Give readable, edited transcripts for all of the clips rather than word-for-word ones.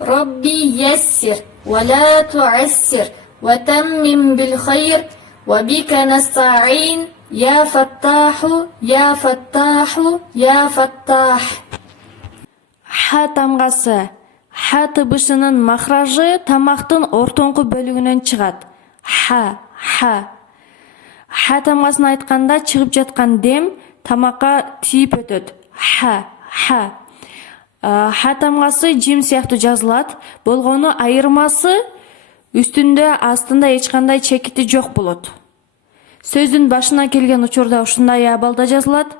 ربي يسر ولا تعسر وتمم بالخير وبك نستعين يا فتاح يا فتاح يا فتاح. Ха тамғасы. Ха дыбышының махражы тамақтың ортаңғы бөлігінен шығады. Ха, ха. Ха тамғасын айтқанда шығып жатқан дем тамаққа тиіп өтеді. Ха, ха. Ха тамғасы жим сияқты жазылады. Болғаны айырмасы үстінде астында ешқандай чекіті жоқ болады. Сөздің башына келген учурда ушундай абалда жазылады.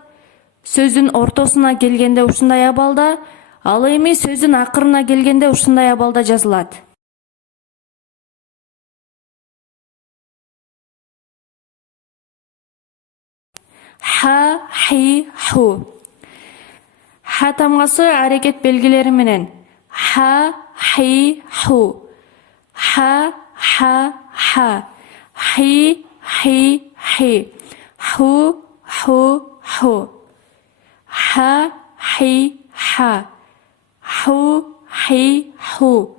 Сөздің ортосына келгенде ушундай абалда, ал эми сөздің акырына келгенде ушундай абалда жазылады. Ха, хи, ху. Ха тамгасы аракет белгилери менен. Ха, хи, ху. Ха, ха, ха. Хи, хи, хи. Ху, ху, ху. Ха, хи, ха. Ху, хи, ху.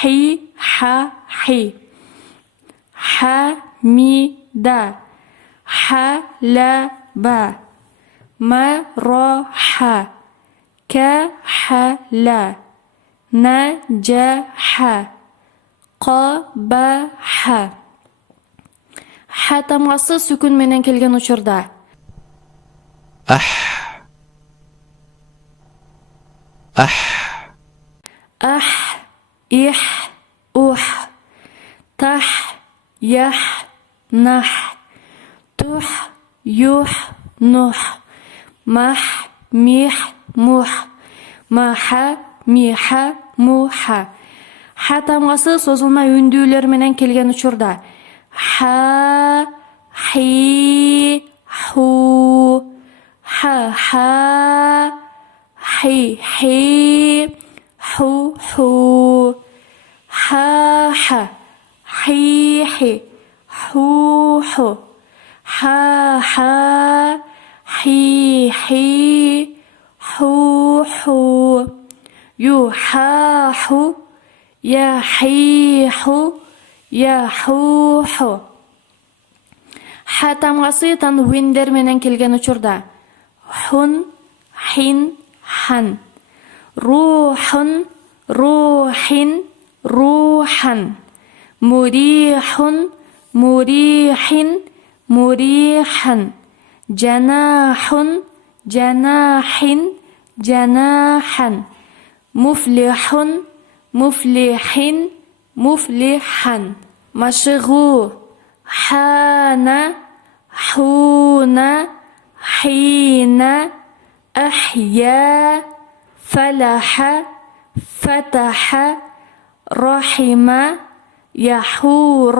Хи, ха, хи. Хамида. حلب مرح كحل نجح قبح. Ха тамгасы сүкүн менен келген учурда. أح أح أح إح أح تح يح نح تح يح نح مح ميح مح маха, миха, муха. Ха тамгасы созулма үндүүлөр менен келген учурда. Ха, хи, ху. Ха, ха. Хи, хи. Ху, ху. Ха, ха. Хи, хи. Ху, ху. Ха, ха. Хи, хи. Ху, ху. Юхаху. Яхиху. Яхуху. Ха тамгасы танвиндер менен келген учурда. Хун, хин, хан. Рухун, рухин, рухан. Мурихун, мурихин, мурихан. Джанахун, джанахин, джанахан. Муфлихун, муфлихин, муфлихан. Машигу. حان حون حين أحيا فلح فتح رحم يحور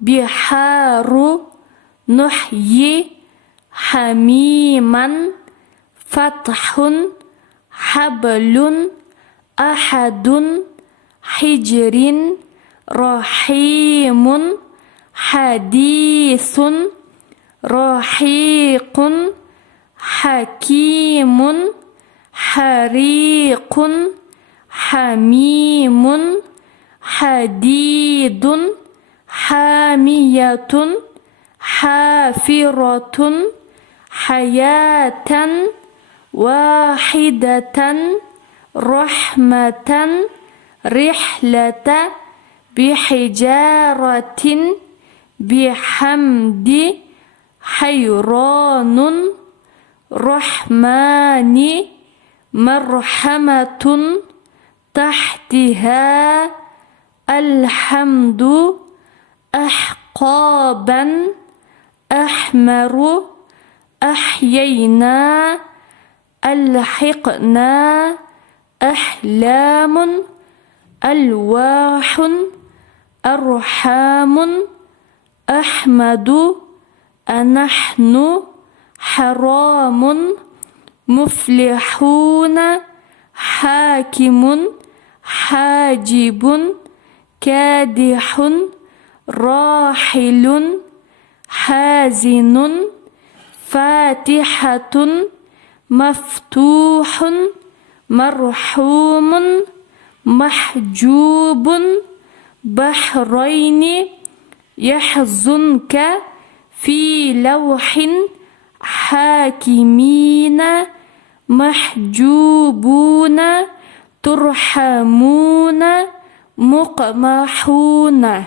بحار نحيي حميما فتح حبل أحد حجر رحيم حديث رحيق حكيم حريق حميم حديد حامية حافرة حياة واحدة رحمة رحلة بحجارة بحمد حيران رحمن مرحمة تحتها الحمد أحقابا أحمر أحيينا ألحقنا أحلام ألواح أرحام أحمد أنحن حرام مفلحون حاكم حاجب كادح راحل حازن فاتحة مفتوح مرحوم محجوب بحرين يحزنك في لوح حاكمين محجوبون ترحمون مقمحون